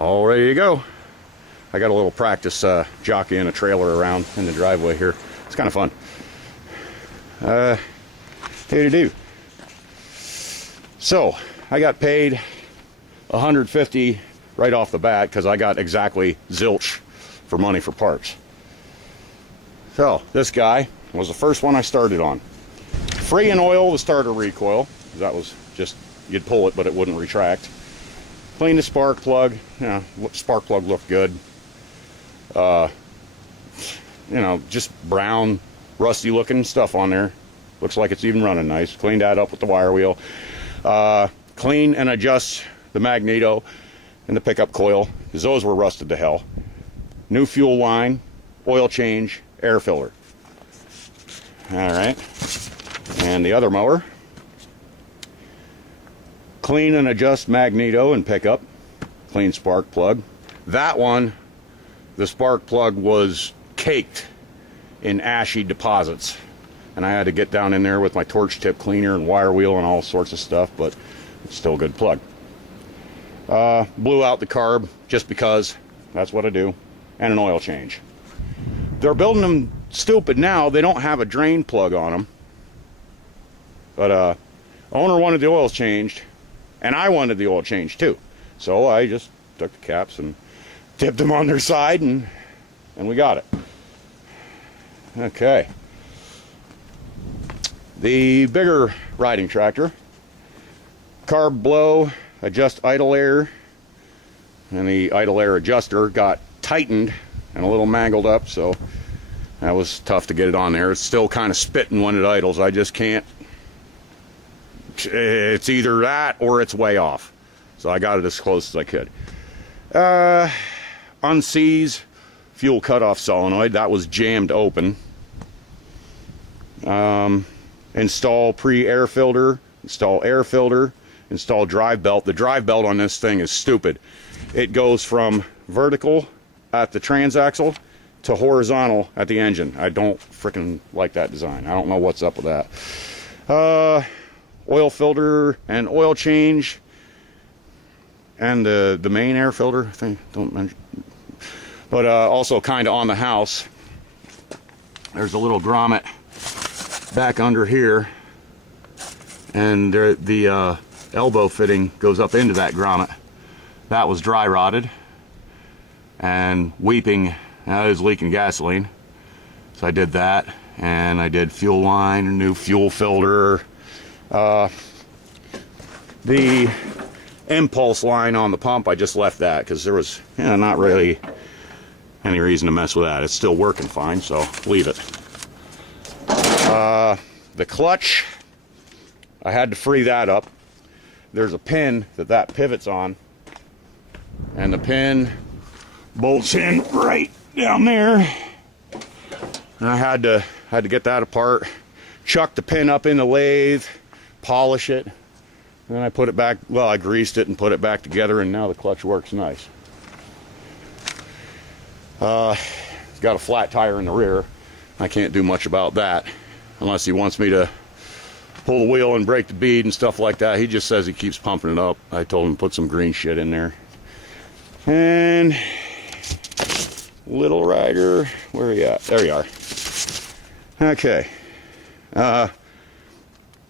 all ready to go. I got a little practice jockeying a trailer around in the driveway here. It's kind of fun. How to do? So I got paid $150 right off the bat because I got exactly zilch for money for parts. So this guy was the first one I started on. Free and oil the starter recoil. That was just, you'd pull it but it wouldn't retract. Clean the spark plug. Yeah, spark plug looked good. You know, just brown, rusty looking stuff on there. Looks like it's even running nice. Cleaned that up with the wire wheel. Clean and adjust the magneto and the pickup coil, because those were rusted to hell. New fuel line, oil change, air filler. Alright. And the other mower. Clean and adjust magneto and pickup. Clean spark plug. That one, the spark plug was caked in ashy deposits. And I had to get down in there with my torch tip cleaner and wire wheel and all sorts of stuff, but it's still a good plug. Blew out the carb just because that's what I do, and an oil change. They're building them stupid now. They don't have a drain plug on them, but owner wanted the oil changed, and I wanted the oil changed too. So I just took the caps and tipped them on their side, and we got it. Okay. The bigger riding tractor, carb blow, adjust idle air, and the idle air adjuster got tightened and a little mangled up, so that was tough to get it on there. It's still kind of spitting when it idles. I just can't. It's either that or it's way off. So I got it as close as I could. Unseize fuel cutoff solenoid. That was jammed open. Install pre-air filter, install air filter, install drive belt. The drive belt on this thing is stupid. It goes from vertical at the transaxle to horizontal at the engine. I don't freaking like that design. I don't know what's up with that. Oil filter and oil change, and the main air filter thing, don't mention. But also kind of on the house, there's a little grommet back under here, and the elbow fitting goes up into that grommet. That was dry rotted and weeping. That is leaking gasoline, so I did that, and I did fuel line, a new fuel filter. The impulse line on the pump, I just left that because there was not really any reason to mess with that. It's still working fine, so leave it. The clutch, I had to free that up. There's a pin that pivots on, and the pin bolts in right down there. And I had to get that apart, chuck the pin up in the lathe, polish it, and then I put it back. Well, I greased it and put it back together, and now the clutch works nice. It's got a flat tire in the rear. I can't do much about that unless he wants me to pull the wheel and break the bead and stuff like that. He just says he keeps pumping it up. I told him to put some green shit in there. And little rider, where are you at? There you are. Okay.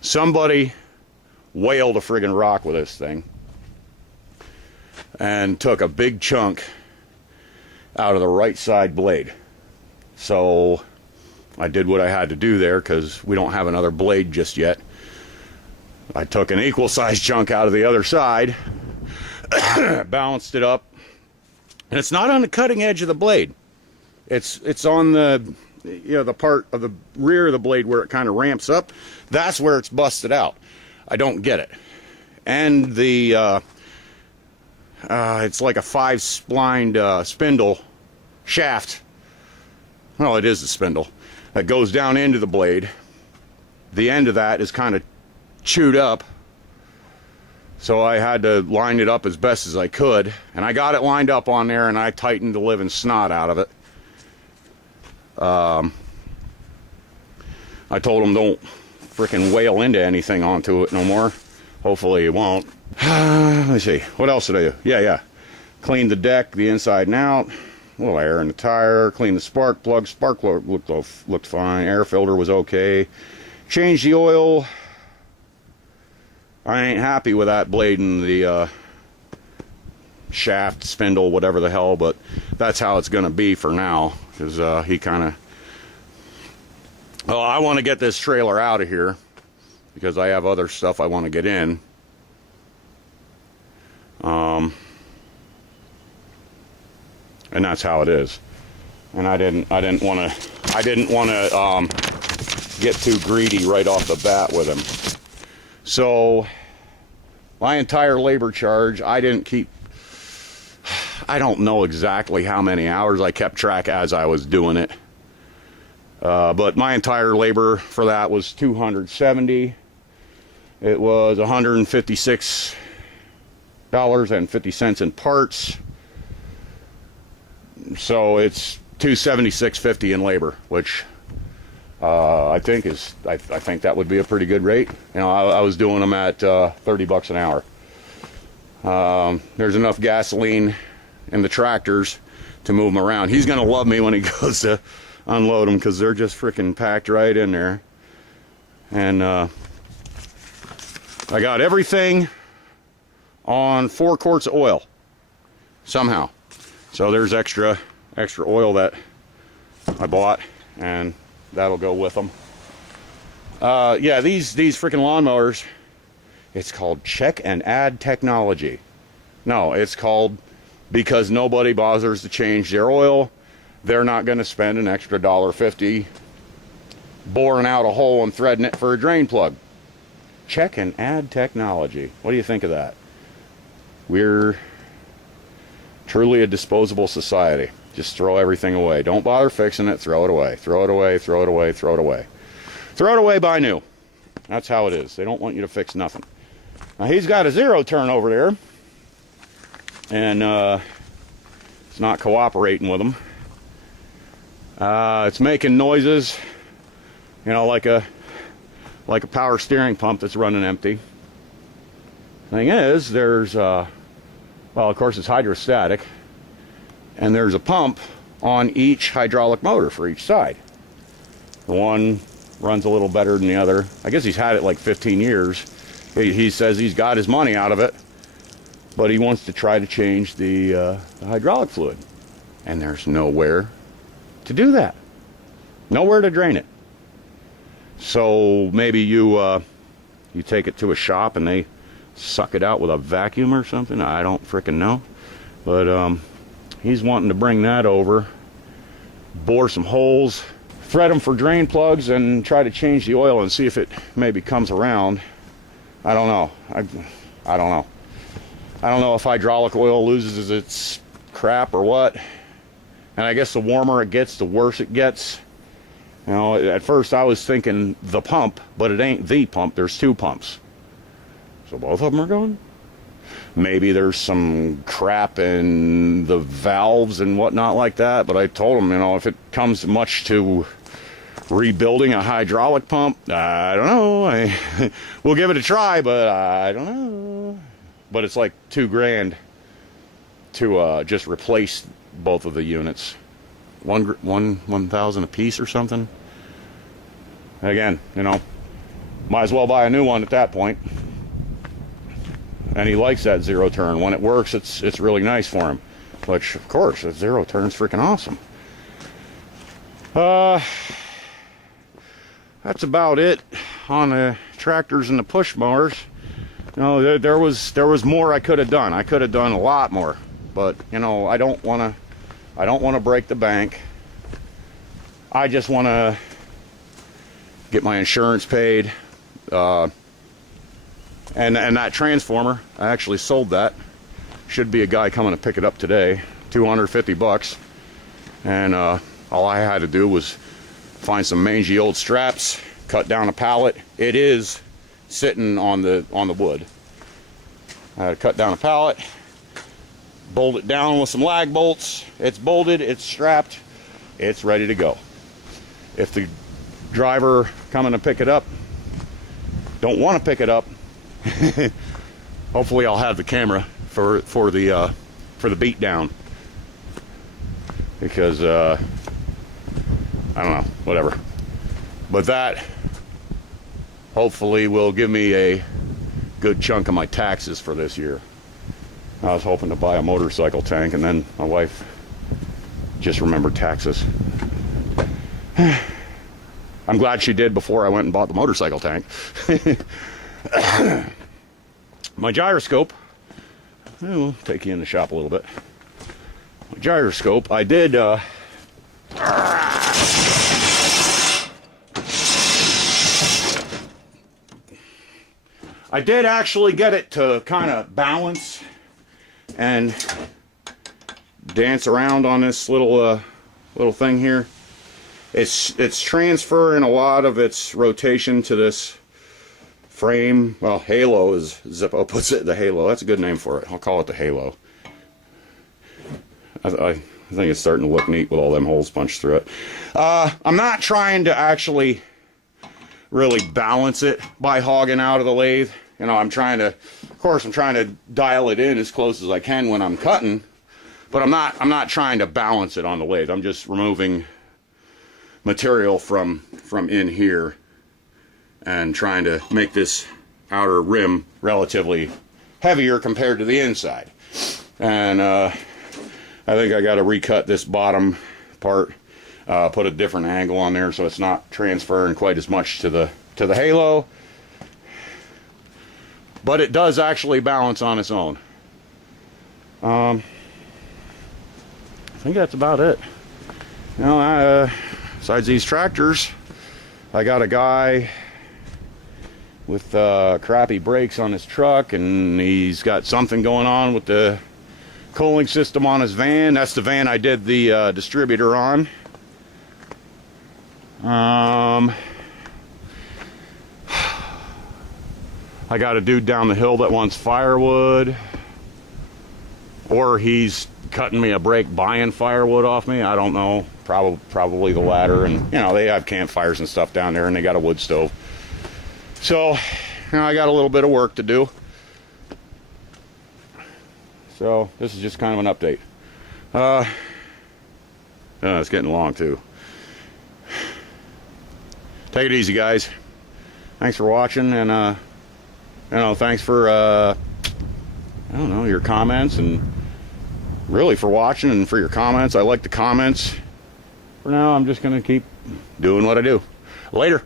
Somebody whaled a friggin' rock with this thing and took a big chunk out of the right side blade. So I did what I had to do there because we don't have another blade just yet. I took an equal sized chunk out of the other side, balanced it up, and it's not on the cutting edge of the blade. It's on the the part of the rear of the blade where it kind of ramps up. That's where it's busted out. I don't get it. And the it's like a 5-splined spindle shaft. Well, it is a spindle that goes down into the blade. The end of that is kind of chewed up, so I had to line it up as best as I could, and I got it lined up on there, and I tightened the living snot out of it. I told him don't frickin' whale into anything onto it no more. Hopefully it won't. Let me see, what else did I do? Yeah, Cleaned the deck, the inside and out. A little air in the tire. Cleaned the spark plug. Spark plug looked fine. Air filter was okay. Changed the oil. I ain't happy with that blade in the shaft, spindle, whatever the hell, but that's how it's going to be for now. Because he kind of... Well, I want to get this trailer out of here because I have other stuff I want to get in. And that's how it is. And I didn't want to get too greedy right off the bat with him. So my entire labor charge, I don't know exactly how many hours. I kept track as I was doing it. But my entire labor for that was $270. It was $156.50 in parts. So it's $276.50 in labor, which I think that would be a pretty good rate. You know, I was doing them at $30 an hour. There's enough gasoline in the tractors to move them around. He's gonna love me when he goes to unload them because they're just freaking packed right in there. And I got everything on 4 quarts of oil somehow. So there's extra oil that I bought, and that'll go with them. Yeah, these freaking lawnmowers, it's called check and add technology. No, it's called because nobody bothers to change their oil. They're not going to spend an extra $1.50 boring out a hole and threading it for a drain plug. Check and add technology. What do you think of that? We're truly a disposable society. Just throw everything away. Don't bother fixing it. Throw it away. Throw it away. Throw it away. Throw it away. Throw it away, buy new. That's how it is. They don't want you to fix nothing. Now he's got a 0 turn over there, and it's not cooperating with him. It's making noises, you know, like a power steering pump that's running empty. Thing is, there's well, of course, it's hydrostatic, and there's a pump on each hydraulic motor for each side. The one runs a little better than the other. I guess he's had it like 15 years. He says he's got his money out of it, but he wants to try to change the hydraulic fluid, and there's nowhere to do that. Nowhere to drain it. So maybe you take it to a shop and they suck it out with a vacuum or something. I don't frickin' know. But he's wanting to bring that over, bore some holes, thread them for drain plugs, and try to change the oil and see if it maybe comes around. I don't know. I don't know. I don't know if hydraulic oil loses its crap or what. And I guess the warmer it gets, the worse it gets. You know, at first I was thinking the pump, but it ain't the pump. There's 2 pumps. So both of them are going? Maybe there's some crap in the valves and whatnot like that, but I told him, you know, if it comes much to rebuilding a hydraulic pump, I don't know. We'll give it a try, but I don't know. But it's like $2,000 to just replace both of the units. 1,000 a piece or something. Again, you know, might as well buy a new one at that point. And he likes that 0 turn. When it works, it's really nice for him. Which, of course, that 0 turn's freaking awesome. That's about it on the tractors and the push mowers. You know, there was more I could have done. I could have done a lot more, but you know, I don't want to break the bank. I just want to get my insurance paid. And that transformer, I actually sold that. Should be a guy coming to pick it up today. $250. And all I had to do was find some mangy old straps, cut down a pallet. It is sitting on the wood. I had to cut down a pallet, bolt it down with some lag bolts. It's bolted, it's strapped, it's ready to go. If the driver coming to pick it up don't want to pick it up, hopefully I'll have the camera for the for the beat down, because I don't know, whatever. But that hopefully will give me a good chunk of my taxes for this year. I was hoping to buy a motorcycle tank, and then my wife just remembered taxes. I'm glad she did before I went and bought the motorcycle tank. My gyroscope, we'll take you in the shop a little bit. My gyroscope, I did actually get it to kind of balance and dance around on this little thing here. It's transferring a lot of its rotation to this frame. Well, halo is Zippo puts it, the halo. That's a good name for it. I'll call it the halo. I think it's starting to look neat with all them holes punched through it. I'm not trying to actually really balance it by hogging out of the lathe. You know, I'm trying to dial it in as close as I can when I'm cutting, but I'm not trying to balance it on the lathe. I'm just removing material from in here and trying to make this outer rim relatively heavier compared to the inside. And I think I got to recut this bottom part, put a different angle on there so it's not transferring quite as much to the halo. But it does actually balance on its own. I think that's about it. You know, besides these tractors, I got a guy with crappy brakes on his truck, and he's got something going on with the cooling system on his van. That's the van I did the distributor on. I got a dude down the hill that wants firewood, or he's cutting me a break buying firewood off me. I don't know. Probably the latter. And you know, they have campfires and stuff down there, and they got a wood stove. So, you know, I got a little bit of work to do. So this is just kind of an update. It's getting long too. Take it easy, guys. Thanks for watching, and you know, thanks for I don't know, your comments, and really for watching and for your comments. I like the comments. For now, I'm just gonna keep doing what I do. Later.